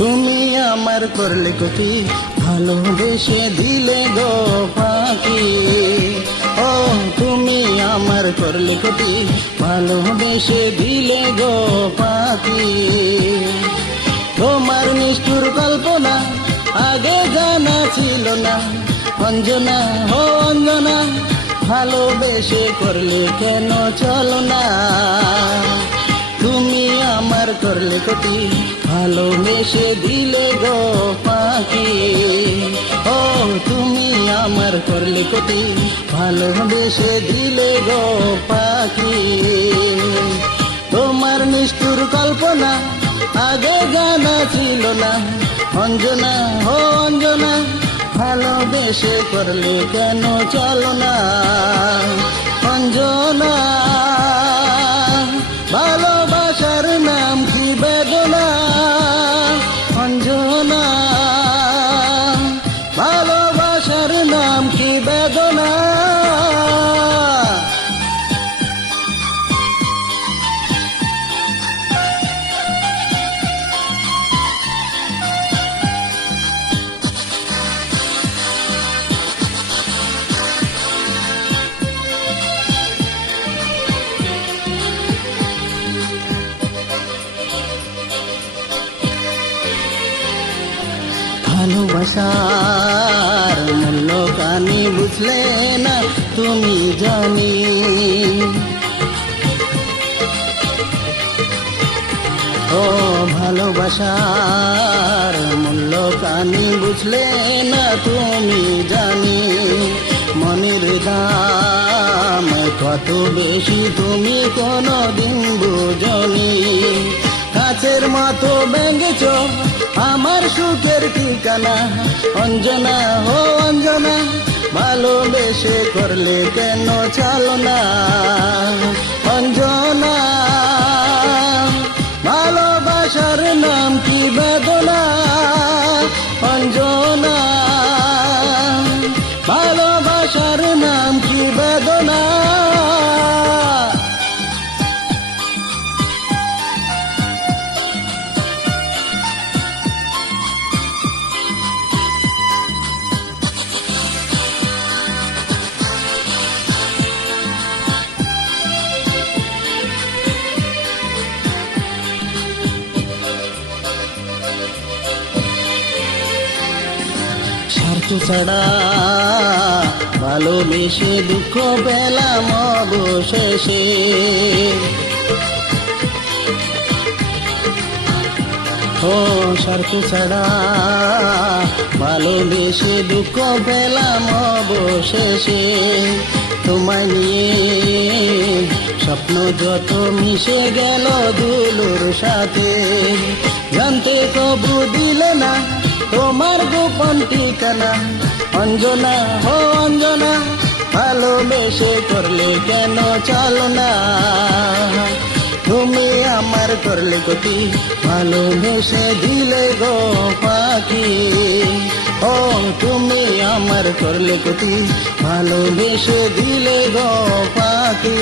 তুমি আমার করলে ক্ষতি, ভালোবেসে দিলে গো ফাঁকি। ও তুমি আমার করলে ক্ষতি, ভালোবেসে দিলে গো ফাঁকি। তোমার নিষ্ঠুর কল্পনা আগে জানা ছিল না, অঞ্জনা ও অঞ্জনা, ভালোবেসে করলে কেন চলো না। তুমি আমার করলে ক্ষতি, ভালোবেসে দিলে গো পাখি। ও তুমি আমার করলে ক্ষতি, ভালোবেসে দিলে গো পাখি। তোমার নিষ্ঠুর কল্পনা আগে জানা ছিল না, অঞ্জনা ও অঞ্জনা, ভালোবেসে করলে কেন চলো না। অঞ্জনা ভালোবাসার নাম কি বেদনা, অঞ্জনা ভালোবাসার নাম কি বেদনা। ভালোবাসার মূল্য কানি বুঝলে না তুমি জানি, ও ভালোবাসার মূল্য কানি বুঝলে না তুমি জানি। মনের দাম কত বেশি তুমি কোনদিন বুঝনি, কাছের মতো ভেঙেছ আমার সুখের ঠিকানা। অঞ্জনা ও অঞ্জনা, ভালোবেসে করলে কেন চলো না। অঞ্জনা ভালোবাসার নাম কি বেদনা, অঞ্জনা ভালোবাসার নাম কি বেদনা। স্বার্থ ছাড়া ভালোবেসে দুঃখ পেলাম অবশেষে, ও স্বার্থ ছাড়া ভালোবেসে দুঃখ পেলাম অবশেষে। তোমায় নিয়ে স্বপ্ন যত মিশে গেল দুলুর সাথে, জানতে কবু দিলে না তোমার গোপন ঠিকানা। অঞ্জনা ও অঞ্জনা, ভালোবেসে করলে কেন চলো না। তুমি আমার করলে ক্ষতি, ভালোবেসে দিলে গো পাখি। ও তুমি আমার করলে ক্ষতি, ভালোবেসে দিলে গো পাখি।